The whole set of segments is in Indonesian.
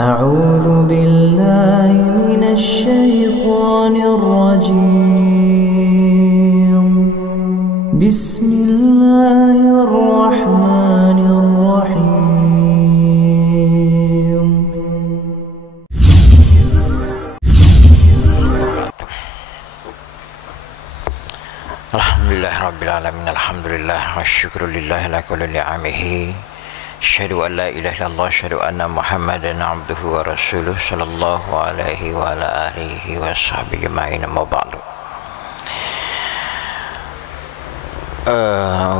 أعوذ بالله من الشيطان الرجيم بسم الله الرحمن الرحيم Alhamdulillah Rabbil Alamin. Alhamdulillah wa syukrulillah ala kulli ni'amihi. Asyhadu an la ilaha illallah, asyhadu anna Muhammadan abduhu wa rasuluh sallallahu alaihi wa ala alihi wa sahbihi ajma'in. Amma ba'du.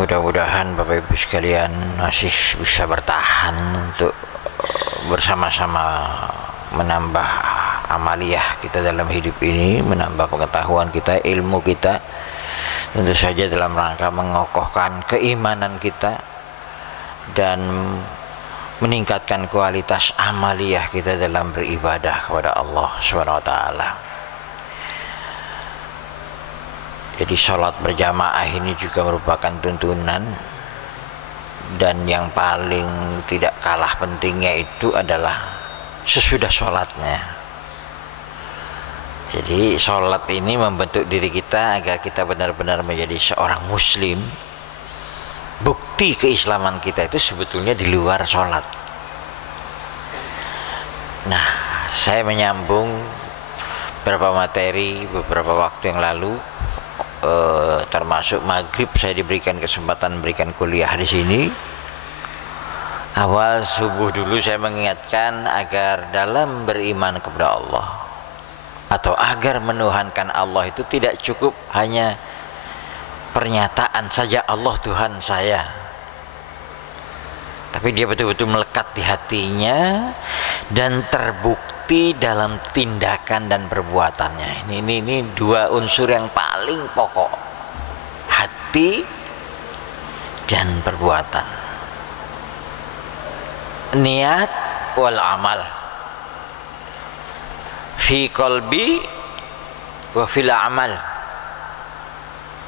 Mudah-mudahan Bapak Ibu sekalian masih bisa bertahan untuk bersama-sama menambah amaliyah kita dalam hidup ini, menambah pengetahuan kita, ilmu kita, tentu saja dalam rangka mengokohkan keimanan kita dan meningkatkan kualitas amaliyah kita dalam beribadah kepada Allah Subhanahu wa taala. Jadi sholat berjamaah ini juga merupakan tuntunan, dan yang paling tidak kalah pentingnya itu adalah sesudah sholatnya. Jadi sholat ini membentuk diri kita agar kita benar-benar menjadi seorang muslim. Bukti keislaman kita itu sebetulnya di luar sholat. Nah, saya menyambung beberapa materi beberapa waktu yang lalu, termasuk maghrib saya diberikan kesempatan memberikan kuliah di sini. Awal subuh dulu saya mengingatkan agar dalam beriman kepada Allah atau agar menuhankan Allah itu tidak cukup hanya pernyataan saja Allah Tuhan saya, tapi dia betul-betul melekat di hatinya dan terbukti dalam tindakan dan perbuatannya. Ini dua unsur yang paling pokok, hati dan perbuatan, niat wal amal, fi qalbi wa fil amal.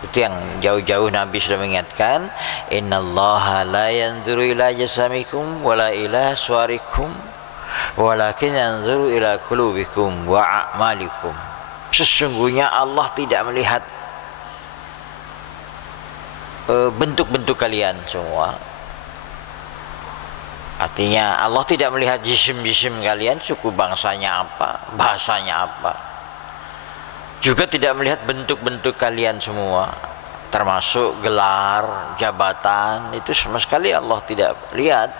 Itu yang jauh-jauh Nabi sudah mengingatkan, innallaha la yanzuru ila jasamikum wala ila suwarikum walakin yanzuru ila qulubikum wa a'malikum. Sesungguhnya Allah tidak melihat bentuk-bentuk kalian semua. Artinya Allah tidak melihat jisim-jisim kalian, suku bangsanya apa, bahasanya apa. Juga tidak melihat bentuk-bentuk kalian semua, termasuk gelar, jabatan, itu sama sekali Allah tidak lihat.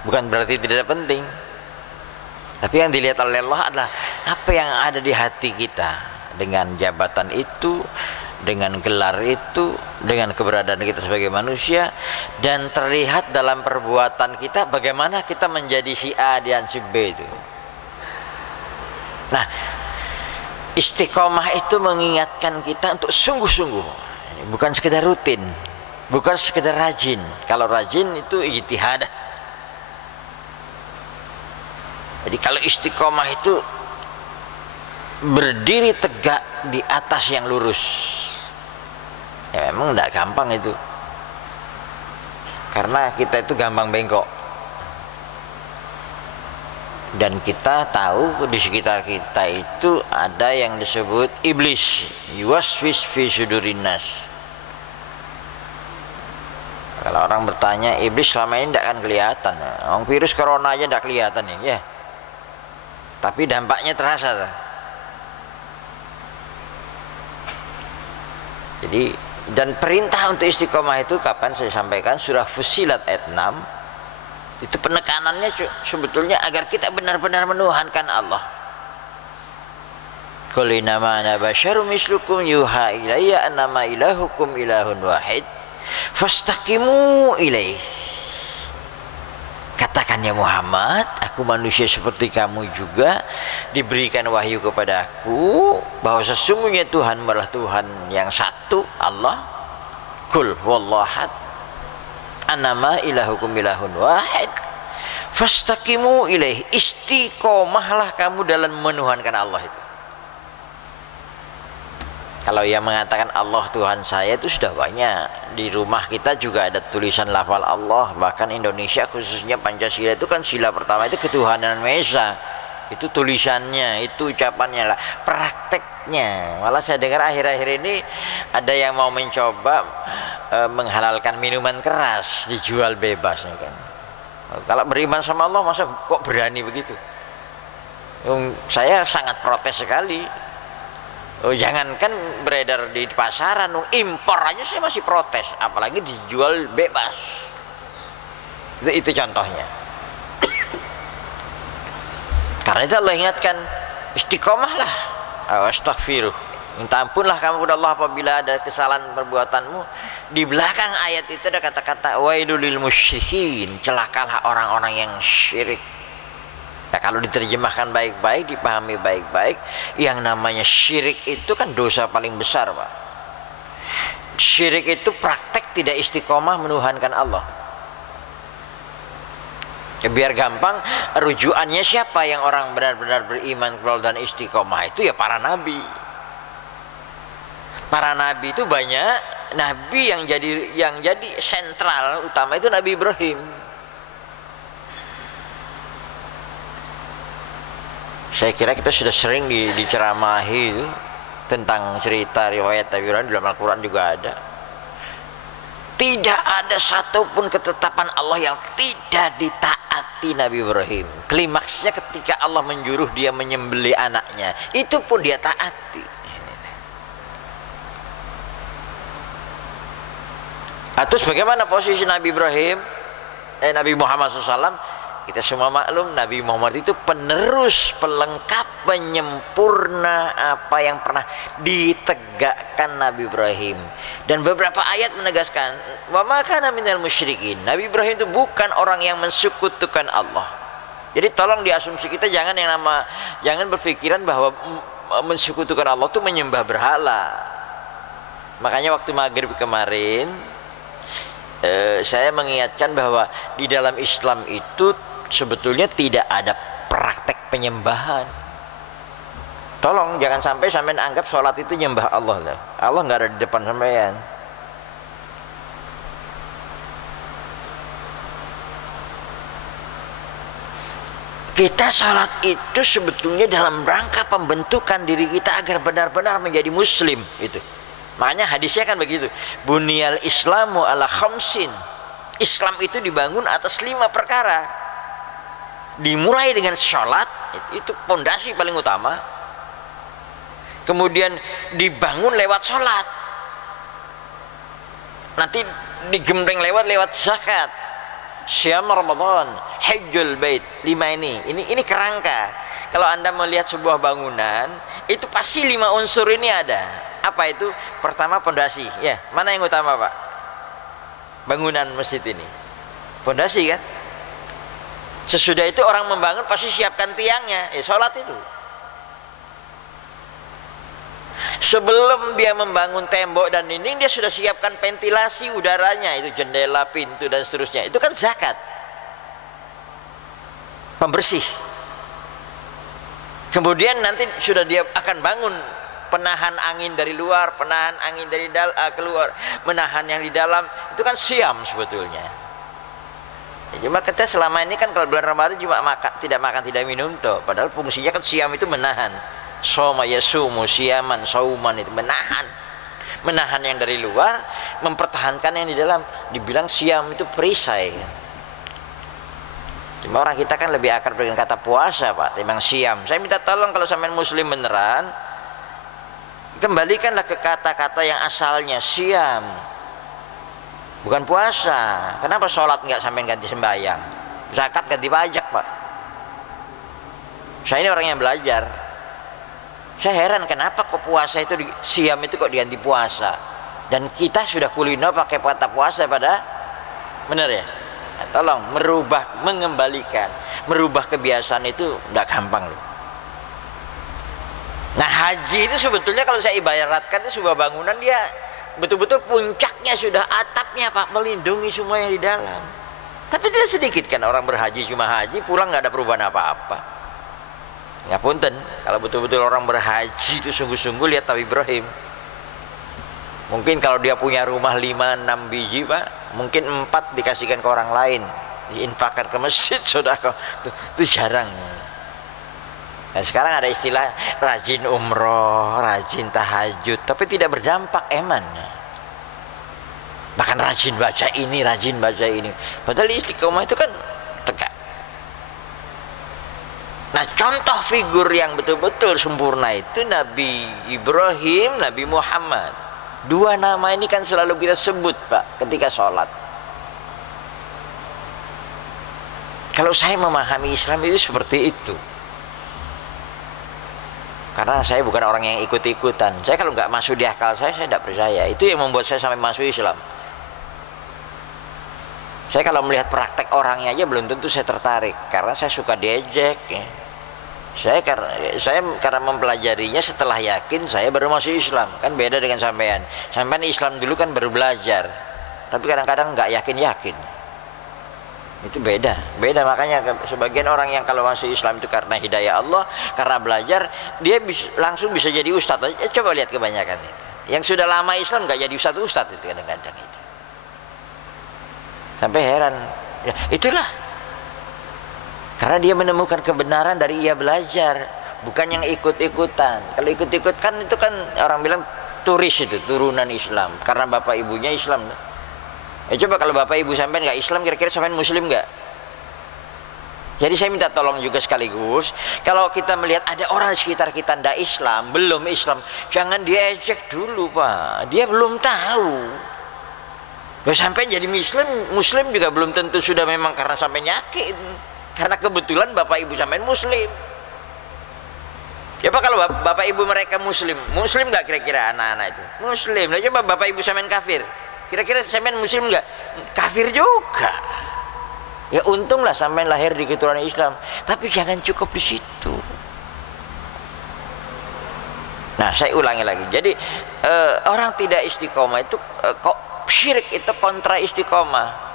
Bukan berarti tidak penting, tapi yang dilihat oleh Allah adalah apa yang ada di hati kita, dengan jabatan itu, dengan gelar itu, dengan keberadaan kita sebagai manusia, dan terlihat dalam perbuatan kita bagaimana kita menjadi si A dan si B itu. Nah, istiqomah itu mengingatkan kita untuk sungguh-sungguh, bukan sekedar rutin, bukan sekedar rajin. Kalau rajin itu ijtihad. Jadi kalau istiqomah itu berdiri tegak di atas yang lurus, ya memang tidak gampang itu, karena kita itu gampang bengkok. Dan kita tahu di sekitar kita itu ada yang disebut iblis, yuwaswis fi sudurin nas. Kalau orang bertanya, iblis selama ini tidak akan kelihatan, virus corona aja tidak kelihatan nih, ya, tapi dampaknya terasa tuh. Jadi, dan perintah untuk istiqomah itu kapan saya sampaikan, surah Fussilat ayat 6. Itu penekanannya sebetulnya agar kita benar-benar menuhankan Allah. Qul innama ana basyarum mislukum yuha ilayya annama ilahukum ilahun wahid fastaqimu ilaih. Katakan ya Muhammad, aku manusia seperti kamu juga, diberikan wahyu kepada aku bahwa sesungguhnya Tuhan adalah Tuhan yang satu, Allah. Qul huwallahu ahad, annama ilahukum ilahun wahid fastaqimu ilaih. Istiqomahlah kamu dalam menuhankan Allah itu. Kalau yang mengatakan Allah Tuhan saya itu sudah banyak. Di rumah kita juga ada tulisan lafal Allah. Bahkan Indonesia khususnya Pancasila itu kan sila pertama itu ketuhanan Maha Esa. Itu tulisannya, itu ucapannya lah. Prakteknya, malah saya dengar akhir-akhir ini ada yang mau mencoba menghalalkan minuman keras dijual bebas ya kan. Kalau beriman sama Allah masa kok berani begitu? Saya sangat protes sekali. Jangankan beredar di pasaran, impor aja saya masih protes, apalagi dijual bebas. Itu contohnya. Karena itu Allah ingatkan, istiqomahlah, astaghfiruh, minta ampunlah kamu kepada Allah apabila ada kesalahan perbuatanmu. Di belakang ayat itu ada kata-kata wailul lil musyrikin, celakalah orang-orang yang syirik. Nah, kalau diterjemahkan baik-baik, dipahami baik-baik, yang namanya syirik itu kan dosa paling besar, Pak. Syirik itu praktek tidak istiqomah menuhankan Allah. Ya, biar gampang, rujukannya siapa yang orang benar-benar beriman kepada Allah dan istiqomah itu ya para nabi. Para nabi itu banyak, nabi yang jadi sentral utama itu Nabi Ibrahim. Saya kira kita sudah sering diceramahi itu tentang cerita riwayat Nabi Ibrahim, di dalam Al-Quran juga ada. Tidak ada satupun ketetapan Allah yang tidak ditaati Nabi Ibrahim. Klimaksnya ketika Allah menyuruh dia menyembelih anaknya, itu pun dia taati. Terus bagaimana posisi Nabi Ibrahim, Nabi Muhammad SAW? Kita semua maklum Nabi Muhammad itu penerus, pelengkap, penyempurna apa yang pernah ditegakkan Nabi Ibrahim. Dan beberapa ayat menegaskan wa ma kana minal musyrikin. Nabi Ibrahim itu bukan orang yang mensekutukan Allah. Jadi tolong diasumsi kita jangan berpikiran bahwa mensekutukan Allah itu menyembah berhala. Makanya waktu maghrib kemarin saya mengingatkan bahwa di dalam Islam itu sebetulnya tidak ada praktek penyembahan. Tolong jangan sampai sampean anggap sholat itu nyembah Allah lah. Allah nggak ada di depan sampean. Kita sholat itu sebetulnya dalam rangka pembentukan diri kita agar benar-benar menjadi muslim itu. Makanya hadisnya kan begitu. Bunyal Islamu ala khamsin. Islam itu dibangun atas 5 perkara. Dimulai dengan sholat, itu pondasi paling utama. Kemudian dibangun lewat sholat. Nanti digembleng lewat zakat, syam Ramadan, hajjul bait. 5 ini kerangka. Kalau Anda melihat sebuah bangunan, itu pasti 5 unsur ini ada. Apa itu? Pertama pondasi. Ya, mana yang utama, Pak? Bangunan masjid ini. Pondasi kan? Sesudah itu orang membangun pasti siapkan tiangnya. Sholat itu. Sebelum dia membangun tembok dan dinding, dia sudah siapkan ventilasi udaranya, itu jendela, pintu dan seterusnya. Itu kan zakat. Pembersih. Kemudian nanti sudah dia akan bangun penahan angin dari luar, penahan angin dari keluar, menahan yang di dalam. Itu kan siam sebetulnya. Ya, cuma kita selama ini kan kalau bulan Ramadan cuma tidak makan tidak minum toh. Padahal fungsinya kan siam itu menahan. Soma yasumu siaman sauman, itu menahan yang dari luar, mempertahankan yang di dalam. Dibilang siam itu perisai. Cuma orang kita kan lebih akrab dengan kata puasa, Pak, timbang siam. Saya minta tolong kalau sampean muslim beneran, kembalikanlah ke kata-kata yang asalnya siam, bukan puasa. Kenapa sholat nggak sampai ganti sembahyang, zakat ganti pajak, Pak? Saya ini orang yang belajar. Saya heran kenapa kok puasa itu siam itu kok diganti puasa. Dan kita sudah kulino pakai kata puasa pada, benar ya? Nah, tolong mengembalikan, merubah kebiasaan itu nggak gampang loh. Nah, haji itu sebetulnya kalau saya ibaratkan itu sebuah bangunan, dia betul-betul puncaknya sudah atapnya, Pak, melindungi semua yang di dalam. Tapi tidak sedikit kan orang berhaji, cuma haji pulang nggak ada perubahan apa-apa. Ngapunten, kalau betul-betul orang berhaji itu sungguh-sungguh, lihat Nabi Ibrahim. Mungkin kalau dia punya rumah 5-6 biji Pak, mungkin 4 dikasihkan ke orang lain, diinfakkan ke masjid, sedekah. Itu jarang. Nah, sekarang ada istilah rajin umroh, rajin tahajud, tapi tidak berdampak eman. Bahkan rajin baca ini, rajin baca ini. Padahal istiqomah itu kan tegak. Nah, contoh figur yang betul-betul sempurna itu Nabi Ibrahim, Nabi Muhammad. Dua nama ini kan selalu kita sebut Pak ketika sholat. Kalau saya memahami Islam itu seperti itu. Karena saya bukan orang yang ikut-ikutan. Saya kalau nggak masuk di akal saya tidak percaya. Itu yang membuat saya sampai masuk Islam. Saya kalau melihat praktek orangnya aja belum tentu saya tertarik, karena saya suka diejek. Ya. Saya karena mempelajarinya setelah yakin saya baru masuk Islam. Kan beda dengan sampean. Sampean Islam dulu kan baru belajar, tapi kadang-kadang nggak yakin. Itu beda makanya sebagian orang yang kalau masuk Islam itu karena hidayah Allah, karena belajar, dia langsung bisa jadi ustadz. Coba lihat kebanyakan itu. Yang sudah lama Islam nggak jadi ustadz itu kadang-kadang itu. Sampai heran. Ya, itulah. Karena dia menemukan kebenaran dari ia belajar, bukan yang ikut-ikutan. Kalau ikut-ikutkan itu kan orang bilang turis, itu turunan Islam karena bapak ibunya Islam. Coba kalau bapak ibu sampean nggak Islam, kira-kira sampean Muslim nggak? Jadi saya minta tolong juga sekaligus, kalau kita melihat ada orang di sekitar kita ndak Islam, belum Islam, jangan diejek dulu Pak. Dia belum tahu. Loh, sampean jadi Muslim juga belum tentu sudah memang karena sampean yakin. Karena kebetulan bapak ibu sampean Muslim. Ya Pak, kalau bapak ibu mereka Muslim nggak kira-kira anak-anak itu? Muslim. Nah, coba bapak ibu sampean kafir. Kira-kira sampean Muslim nggak? Kafir juga. Ya untunglah sampean lahir di keturunan Islam. Tapi jangan cukup di situ. Nah, saya ulangi lagi. Jadi orang tidak istiqomah itu kok syirik itu kontra istiqomah.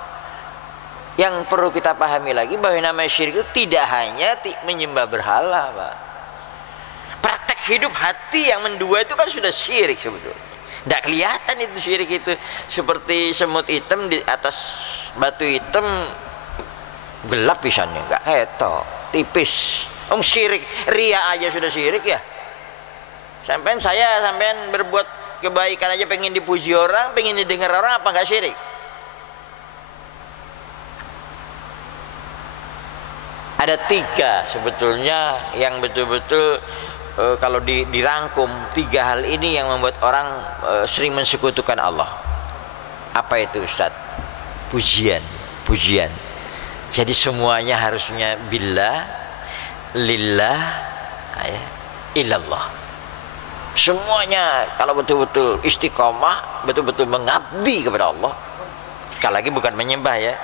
Yang perlu kita pahami lagi bahwa namanya syirik itu tidak hanya menyembah berhala, Pak. Praktek hidup hati yang mendua itu kan sudah syirik sebetulnya. Tidak kelihatan itu syirik itu, seperti semut hitam di atas batu hitam, gelap pisannya, nggak ketok, tipis. Syirik, ria aja sudah syirik ya. Sampean berbuat kebaikan aja pengen dipuji orang, pengen didengar orang, apa nggak syirik? Ada 3 sebetulnya yang betul-betul kalau dirangkum 3 hal ini yang membuat orang sering mensekutukan Allah. Apa itu Ustaz? Pujian. Jadi semuanya harusnya billah, lillah, illallah. Semuanya kalau betul-betul istiqomah, betul-betul mengabdi kepada Allah. Sekali lagi bukan menyembah ya.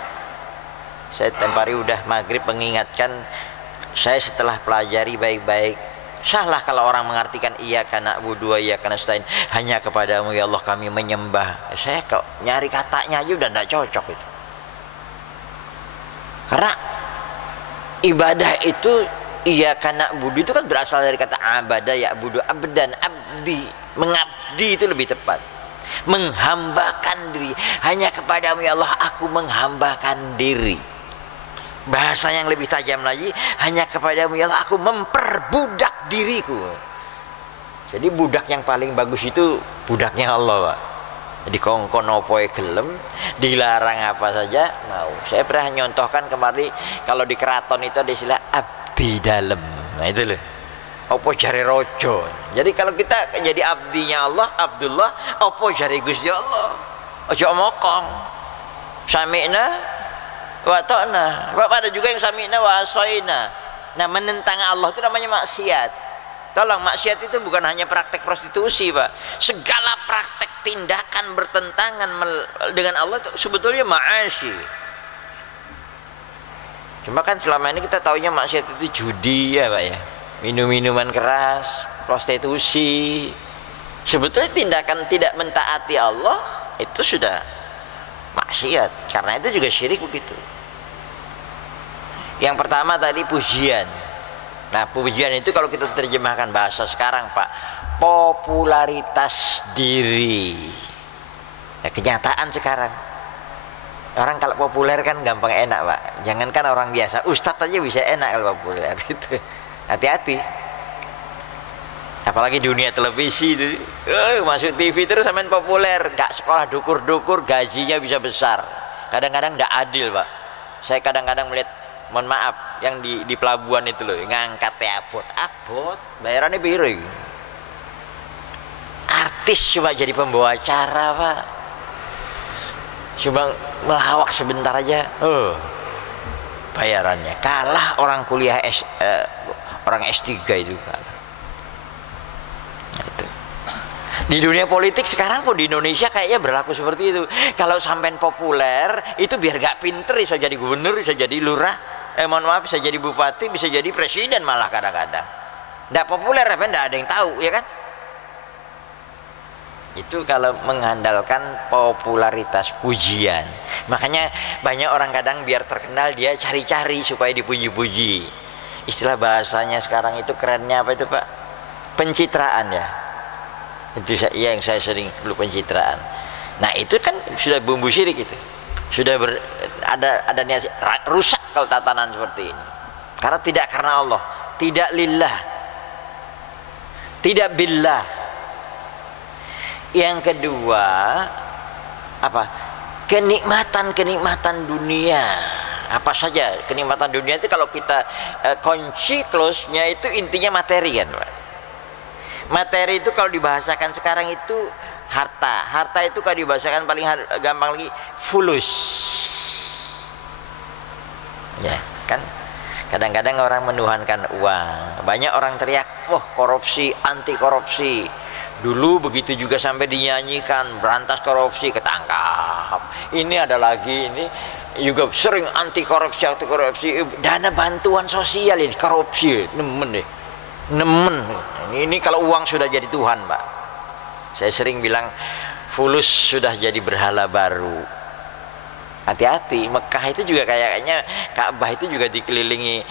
Saya tempoh hari udah maghrib mengingatkan, saya setelah pelajari baik-baik, salah kalau orang mengartikan iyyaka na'budu wa iyyaka nasta'in, hanya kepadamu ya Allah kami menyembah. Saya kok nyari katanya aja udah tidak cocok itu. Karena ibadah itu iyyaka na'budu itu kan berasal dari kata abada ya'budu abdan, abdi, mengabdi itu lebih tepat. Menghambakan diri, hanya kepadamu ya Allah aku menghambakan diri. Bahasa yang lebih tajam lagi, hanya kepadamu ya Allah aku memperbudak diriku. Jadi budak yang paling bagus itu budaknya Allah, Pak. Jadi kongkon opoe gelem, dilarang apa saja mau. Saya pernah nyontohkan kemarin, kalau di keraton itu ada istilah abdi dalem. Nah itu loh, opo jare rojo. Jadi kalau kita jadi abdinya Allah, Abdullah, opo jare Gusti Allah. Ojo omokong. Sami'na wa ta'na. Ada juga yang sami'na wa asoina. Nah, menentang Allah itu namanya maksiat. Tolong, maksiat itu bukan hanya praktek prostitusi, Pak. Segala praktek tindakan bertentangan dengan Allah itu sebetulnya ma'asi. Cuma kan selama ini kita taunya maksiat itu judi ya, Pak ya. Minum-minuman keras, prostitusi. Sebetulnya tindakan tidak mentaati Allah itu sudah maksiat. Karena itu juga syirik begitu. Yang pertama tadi pujian. Nah, pujian itu kalau kita terjemahkan bahasa sekarang, Pak, popularitas diri. Ya, kenyataan sekarang orang kalau populer kan gampang enak Pak. Jangankan orang biasa, ustadz aja bisa enak kalau populer gitu. Hati-hati. Apalagi dunia televisi itu, masuk TV terus samain populer, gak sekolah dukur-dukur, gajinya bisa besar. Kadang-kadang gak adil Pak. Saya kadang-kadang melihat, mohon maaf, yang di pelabuhan itu loh, ngangkat abot, bayarannya biru. Artis cuma jadi pembawa acara Pak. Cuma melawak sebentar aja, bayarannya kalah orang kuliah orang S3 itu kalah. Itu. Di dunia politik sekarang pun di Indonesia kayaknya berlaku seperti itu. Kalau sampai populer itu biar gak pinter bisa jadi gubernur, bisa jadi lurah, mohon maaf bisa jadi bupati, bisa jadi presiden malah kadang-kadang. Nggak populer apa nggak ada yang tahu ya kan? Itu kalau mengandalkan popularitas pujian. Makanya banyak orang kadang biar terkenal dia cari-cari supaya dipuji-puji. Istilah bahasanya sekarang itu kerennya apa itu Pak? Pencitraan ya. Itu yang saya sering dulu pencitraan. Nah itu kan sudah bumbu syirik itu. Sudah ada niat rusak kalau tatanan seperti ini. Karena tidak karena Allah, tidak lillah, tidak billah. Yang kedua apa? Kenikmatan dunia. Apa saja kenikmatan dunia itu kalau kita kunci close-nya itu intinya materi kan Pak. Materi itu kalau dibahasakan sekarang itu harta itu kalau dibahasakan paling gampang lagi fulus ya kan. Kadang-kadang orang menuhankan uang, banyak orang teriak wah korupsi, anti korupsi. Dulu begitu juga sampai dinyanyikan berantas korupsi, ketangkap. Ini ada lagi, ini juga sering anti korupsi. Dana bantuan sosial ini korupsi, nemen. Ini kalau uang sudah jadi Tuhan Pak. Saya sering bilang fulus sudah jadi berhala baru. Hati-hati, Mekah itu juga kayaknya Ka'bah itu juga dikelilingi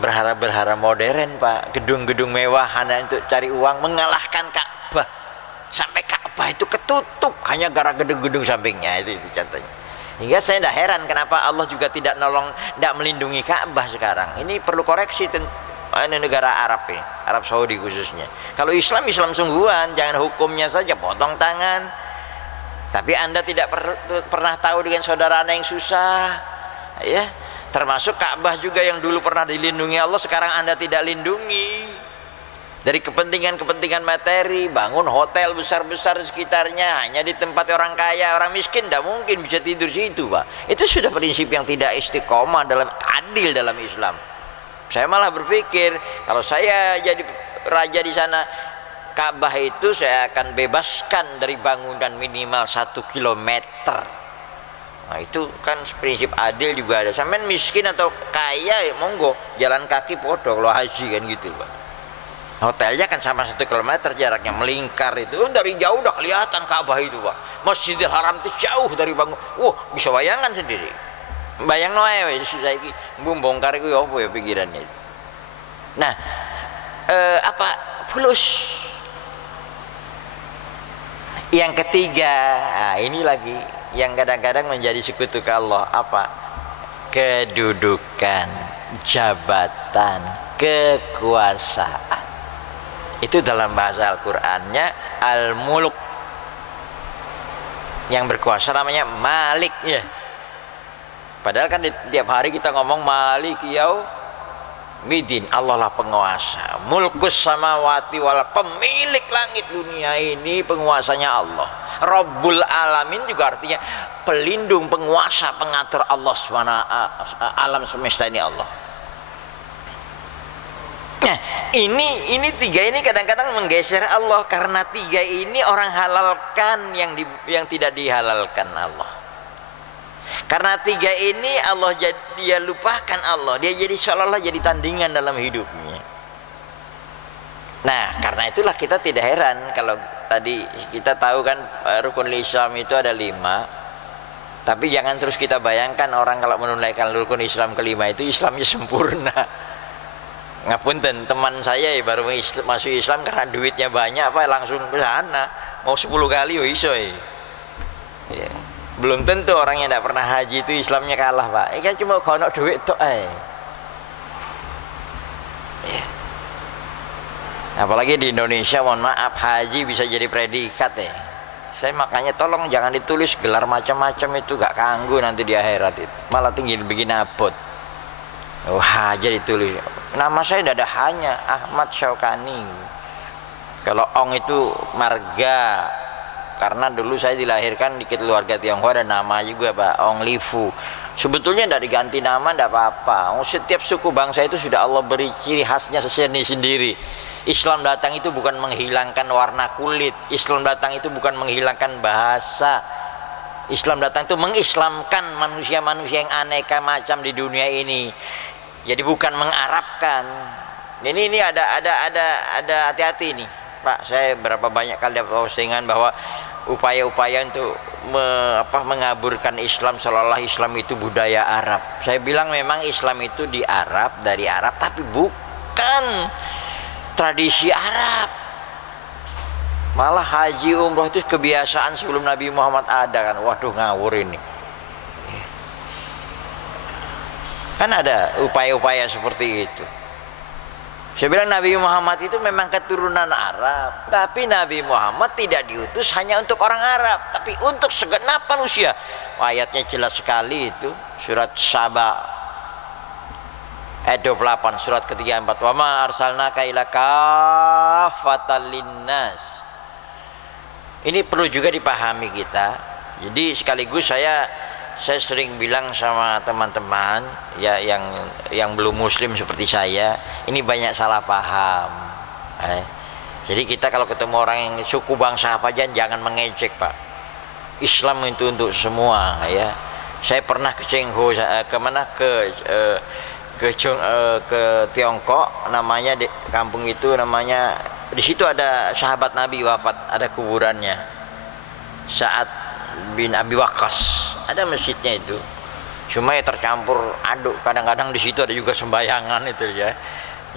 berhala-berhala modern Pak. Gedung-gedung mewah hanya untuk cari uang, mengalahkan Ka'bah. Sampai Ka'bah itu ketutup hanya gara gedung-gedung sampingnya itu contohnya. Hingga saya tidak heran kenapa Allah juga tidak melindungi Ka'bah sekarang. Ini perlu koreksi ini negara Arab ini, Arab Saudi khususnya. Kalau Islam sungguhan, jangan hukumnya saja potong tangan. Tapi Anda tidak pernah tahu dengan saudara Anda yang susah, ya. Termasuk Ka'bah juga yang dulu pernah dilindungi Allah, sekarang Anda tidak lindungi. Dari kepentingan materi, bangun hotel besar-besar di sekitarnya, hanya di tempat orang kaya, orang miskin tidak mungkin bisa tidur situ, Pak. Itu sudah prinsip yang tidak istiqomah adil dalam Islam. Saya malah berpikir kalau saya jadi raja di sana, Ka'bah itu saya akan bebaskan dari bangunan minimal 1 kilometer. Nah itu kan prinsip adil juga ada. Sampai miskin atau kaya ya monggo jalan kaki podo kalau haji kan gitu Pak. Hotelnya kan sama 1 kilometer jaraknya, melingkar itu dari jauh udah kelihatan Ka'bah itu Pak. Masjidil Haram itu jauh dari bangun. Bisa bayangkan sendiri. Bayang noe sudah iki bongkar iku apa ya pikirannya itu. Nah, fulus. Yang ketiga, ini lagi yang kadang-kadang menjadi sekutu ke Allah, apa? Kedudukan, jabatan, kekuasaan. Itu dalam bahasa Al-Qur'annya al-muluk. Yang berkuasa namanya Malik ya. Padahal kan tiap hari kita ngomong Malik Yaumidin, Allah lah penguasa. Mulkus samawati wal, pemilik langit dunia ini penguasanya Allah. Rabbul alamin juga artinya pelindung, penguasa, pengatur Allah SWT, alam semesta ini Allah. Nah, ini tiga ini kadang-kadang menggeser Allah karena tiga ini orang halalkan yang tidak dihalalkan Allah. Karena tiga ini dia lupakan Allah, dia jadi seolah-olah jadi tandingan dalam hidupnya. Nah karena itulah kita tidak heran kalau tadi kita tahu kan rukun Islam itu ada 5. Tapi jangan terus kita bayangkan orang kalau menunaikan rukun Islam kelima itu Islamnya sempurna. Ngapunten, teman saya baru masuk Islam karena duitnya banyak langsung ke sana mau 10 kali iso. Belum tentu orang yang tidak pernah haji itu Islamnya kalah, Pak. Ini kan cuma kono duit tok ae. Ya. Apalagi di Indonesia, mohon maaf, haji bisa jadi predikat ya. Saya makanya tolong jangan ditulis gelar macam-macam, itu gak kanggu nanti di akhirat itu. Malah tinggi bikin abot. Oh, haji ditulis. Nama saya tidak ada hanya Ahmad Syaukani. Kalau Ong itu marga. Karena dulu saya dilahirkan di keluarga Tionghoa dan nama juga Pak Ong Lifu. Sebetulnya tidak diganti nama tidak apa-apa. Setiap suku bangsa itu sudah Allah beri ciri khasnya sendiri. Islam datang itu bukan menghilangkan warna kulit. Islam datang itu bukan menghilangkan bahasa. Islam datang itu mengislamkan manusia-manusia yang aneka macam di dunia ini. Jadi bukan mengarabkan. Ini ada hati-hati nih. Pak, saya berapa banyak kali dapat postingan bahwa upaya-upaya untuk mengaburkan Islam seolah-olah Islam itu budaya Arab. Saya bilang memang Islam itu di Arab, dari Arab, tapi bukan tradisi Arab. Malah haji umroh itu kebiasaan sebelum Nabi Muhammad ada kan. Waduh, ngawur ini. Kan ada upaya-upaya seperti itu. Saya bilang Nabi Muhammad itu memang keturunan Arab, tapi Nabi Muhammad tidak diutus hanya untuk orang Arab, tapi untuk segenap manusia. Ayatnya jelas sekali itu, surat Saba ayat 28, surat ke-34. Wa ma arsalnaka illa kaffatan linnas. Ini perlu juga dipahami kita. Jadi sekaligus saya sering bilang sama teman-teman ya yang belum muslim seperti saya, ini banyak salah paham. Jadi kita kalau ketemu orang yang suku bangsa apa aja jangan mengejek, Pak. Islam itu untuk semua ya. Saya pernah ke Chengho, ke Tiongkok, namanya di kampung itu namanya, di situ ada sahabat Nabi wafat, ada kuburannya. Sa'ad bin Abi Waqqas. Ada masjidnya itu, cuma ya tercampur aduk. Kadang-kadang di situ ada juga sembayangan itu ya.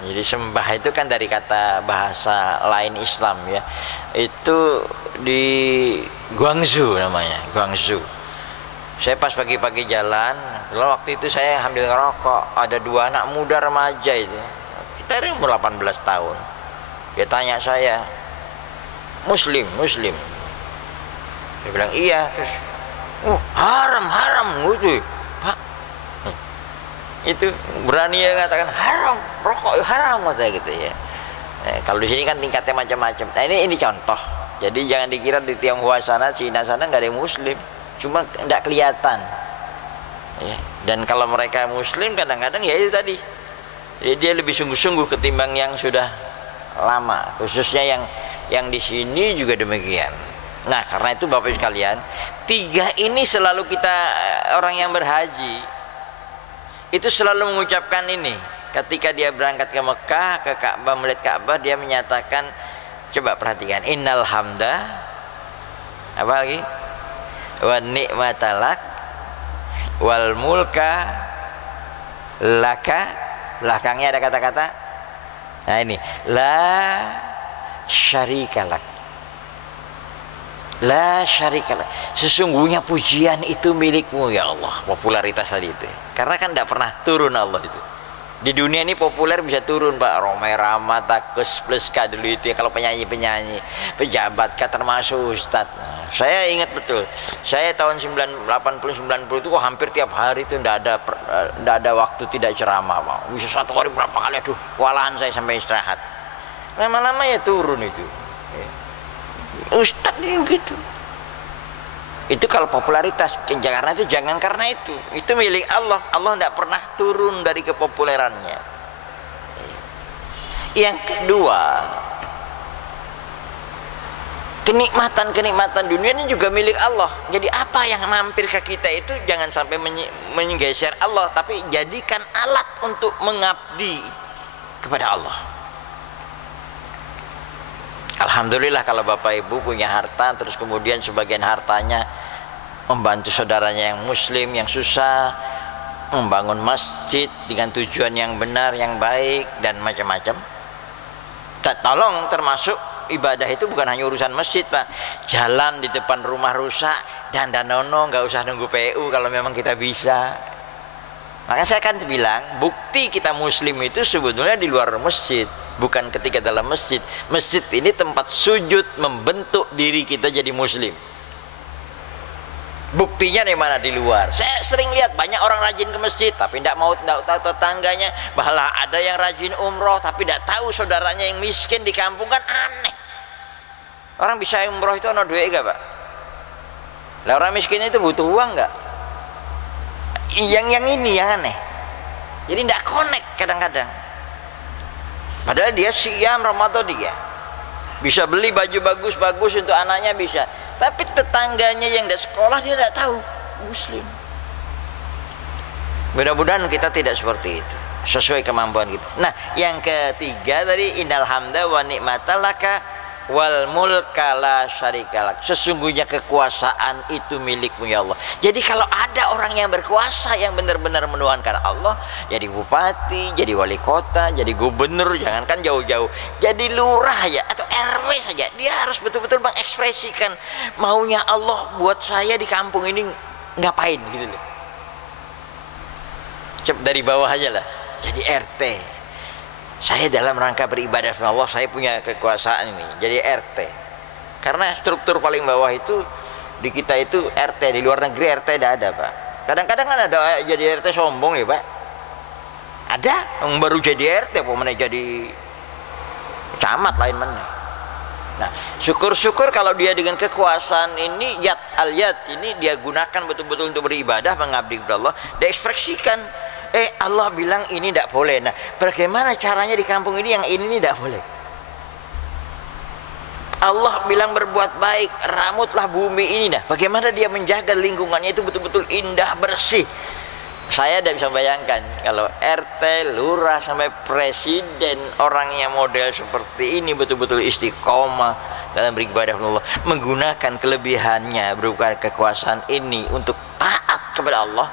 Jadi sembah itu kan dari kata bahasa lain Islam ya. Itu di Guangzhou namanya, Guangzhou. Saya pas pagi-pagi jalan, kalau waktu itu saya ambil ngerokok, ada dua anak muda remaja itu, kita umur 18 tahun. Dia tanya saya, Muslim. Saya bilang iya, terus haram gitu, Pak. Itu berani ya katakan haram, rokok haram katanya gitu ya. Kalau di sini kan tingkatnya macam-macam. Nah ini contoh. Jadi jangan dikira di Tionghoa sana, Cina sana nggak ada yang Muslim, cuma nggak kelihatan. Ya. Dan kalau mereka Muslim kadang-kadang ya itu tadi, ya, dia lebih sungguh-sungguh ketimbang yang sudah lama, khususnya yang di sini juga demikian. Nah karena itu Bapak Ibu sekalian, tiga ini selalu kita, orang yang berhaji itu selalu mengucapkan ini ketika dia berangkat ke Mekah, ke Ka'bah, melihat Ka'bah, dia menyatakan, coba perhatikan, innal hamda, apa lagi, wa ni'matalak wal mulka laka, belakangnya ada kata-kata, nah ini la syarikalak, la syarikalak, sesungguhnya pujian itu milikmu ya Allah. Popularitas tadi itu, karena kan tidak pernah turun Allah itu. Di dunia ini populer bisa turun, Pak. Romai Rama, Takus, Pleska dulu itu ya, kalau penyanyi-penyanyi, pejabat, termasuk Ustadz. Nah, saya ingat betul, saya tahun 80-90 itu kok hampir tiap hari itu tidak ada waktu tidak ceramah, Pak. Bisa satu hari berapa kali, aduh, kewalahan saya sampai istirahat. Lama-lama ya turun itu. Ustadz ini gitu. Itu kalau popularitas, karena itu jangan karena itu milik Allah. Allah tidak pernah turun dari kepopulerannya. Yang kedua, kenikmatan dunia ini juga milik Allah. Jadi apa yang mampir ke kita itu jangan sampai menggeser Allah, tapi jadikan alat untuk mengabdi kepada Allah. Alhamdulillah kalau Bapak Ibu punya harta, terus kemudian sebagian hartanya membantu saudaranya yang muslim, yang susah, membangun masjid dengan tujuan yang benar, yang baik, dan macam-macam. Tolong termasuk ibadah itu bukan hanya urusan masjid, Pak. Jalan di depan rumah rusak, dandanono, nggak usah nunggu PU kalau memang kita bisa. Maka saya akan bilang, bukti kita muslim itu sebetulnya di luar masjid, bukan ketika dalam masjid. Masjid ini tempat sujud membentuk diri kita jadi muslim. Buktinya di mana? Di luar. Saya sering lihat banyak orang rajin ke masjid tapi tidak mau tahu tetangganya. Bahkan ada yang rajin umroh tapi tidak tahu saudaranya yang miskin di kampung, kan aneh. Orang bisa umroh itu ada duit gak, Pak? Lah orang miskin itu butuh uang gak? Yang ini yang aneh. Jadi tidak connect kadang-kadang. Padahal dia siam Ramadan, dia bisa beli baju bagus-bagus untuk anaknya bisa, tapi tetangganya yang tidak sekolah dia tidak tahu muslim. Mudah-mudahan kita tidak seperti itu, sesuai kemampuan kita. Nah, yang ketiga tadi, innal hamda wa ni'matalaka wal mulka la syarikalak. Sesungguhnya kekuasaan itu milikmu ya Allah. Jadi kalau ada orang yang berkuasa yang benar-benar menuhankan Allah, jadi bupati, jadi wali kota, jadi gubernur, jangankan jauh-jauh, jadi lurah ya atau RW saja, dia harus betul-betul mengekspresikan maunya Allah buat saya di kampung ini ngapain gitu loh. Dari bawah aja lah, jadi RT. Saya dalam rangka beribadah sama Allah, saya punya kekuasaan ini, jadi RT. Karena struktur paling bawah itu di kita itu RT, di luar negeri RT tidak ada, Pak. Kadang-kadang kan ada jadi RT sombong ya, Pak. Ada yang baru jadi RT, mana jadi camat lain mana. Nah, syukur-syukur kalau dia dengan kekuasaan ini, yat al-yat ini dia gunakan betul-betul untuk beribadah, mengabdi kepada Allah, dia ekspresikan. Allah bilang ini tidak boleh. Nah, bagaimana caranya di kampung ini yang ini tidak boleh? Allah bilang berbuat baik, ramutlah bumi ini. Nah, bagaimana dia menjaga lingkungannya itu betul-betul indah, bersih? Saya tidak bisa bayangkan kalau RT, lurah sampai presiden, orangnya model seperti ini betul-betul istiqomah dalam beribadah kepada Allah, menggunakan kelebihannya berupa kekuasaan ini untuk taat kepada Allah.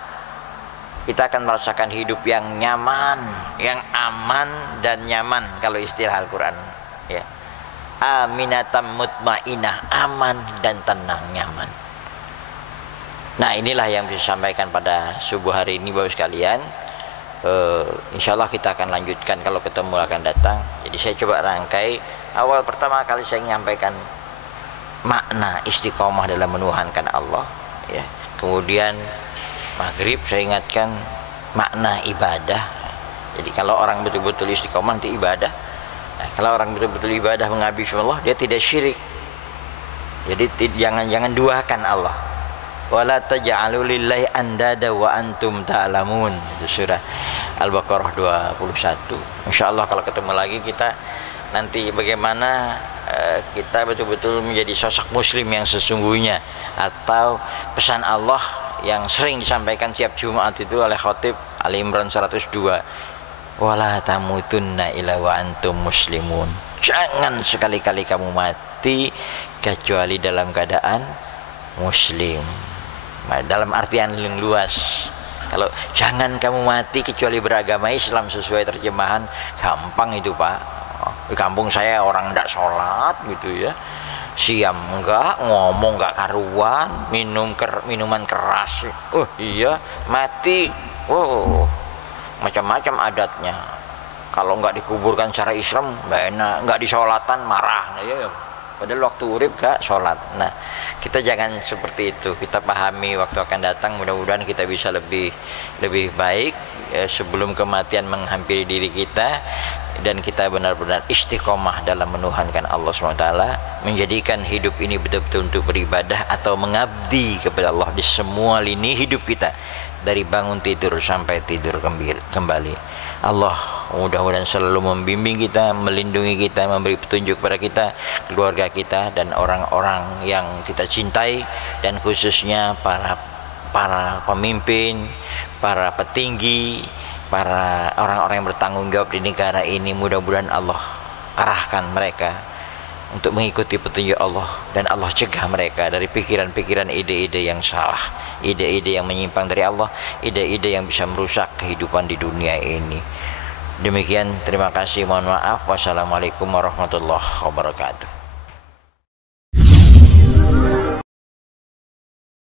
Kita akan merasakan hidup yang nyaman, yang aman dan nyaman kalau istilah Al-Quran ya. Aminatam mutmainah, aman dan tenang, nyaman. Nah, inilah yang bisa sampaikan pada subuh hari ini Bapak sekalian. Insya Allah kita akan lanjutkan kalau ketemu akan datang. Jadi saya coba rangkai. Awal pertama kali saya menyampaikan makna istiqomah dalam menuhankan Allah ya. Kemudian maghrib saya ingatkan makna ibadah. Jadi kalau orang betul-betul istiqomah nanti ibadah. Nah, kalau orang betul-betul ibadah mengabdi sama Allah, dia tidak syirik. Jadi jangan duakan Allah. Wala taj'alu lillahi andada wa antum ta'lamun. Itu surah Al-Baqarah 21. Insyaallah kalau ketemu lagi kita nanti bagaimana kita betul-betul menjadi sosok muslim yang sesungguhnya, atau pesan Allah yang sering disampaikan tiap Jumat itu oleh khotib Ali Imran 102, wala tamutunna illa wa antum muslimun. Jangan sekali-kali kamu mati kecuali dalam keadaan muslim. Nah, dalam artian yang luas, kalau jangan kamu mati kecuali beragama Islam sesuai terjemahan, gampang itu, Pak. Di kampung saya orang tidak sholat gitu ya, siam enggak, ngomong enggak karuan, minuman keras, iya, mati, macam-macam adatnya. Kalau enggak dikuburkan secara Islam, enggak enak, enggak disolatan marah, ya. Padahal waktu urip enggak sholat. Nah, kita jangan seperti itu. Kita pahami waktu akan datang, mudah-mudahan kita bisa lebih baik ya, sebelum kematian menghampiri diri kita, dan kita benar-benar istiqomah dalam menuhankan Allah SWT, menjadikan hidup ini betul-betul untuk beribadah atau mengabdi kepada Allah di semua lini hidup kita, dari bangun tidur sampai tidur kembali. Allah mudah-mudahan selalu membimbing kita, melindungi kita, memberi petunjuk kepada kita, keluarga kita, dan orang-orang yang kita cintai, dan khususnya para pemimpin, para petinggi, para orang-orang yang bertanggung jawab di negara ini. Mudah-mudahan Allah arahkan mereka untuk mengikuti petunjuk Allah, dan Allah cegah mereka dari pikiran-pikiran, ide-ide yang salah, ide-ide yang menyimpang dari Allah, ide-ide yang bisa merusak kehidupan di dunia ini. Demikian, terima kasih, mohon maaf. Wassalamualaikum warahmatullahi wabarakatuh.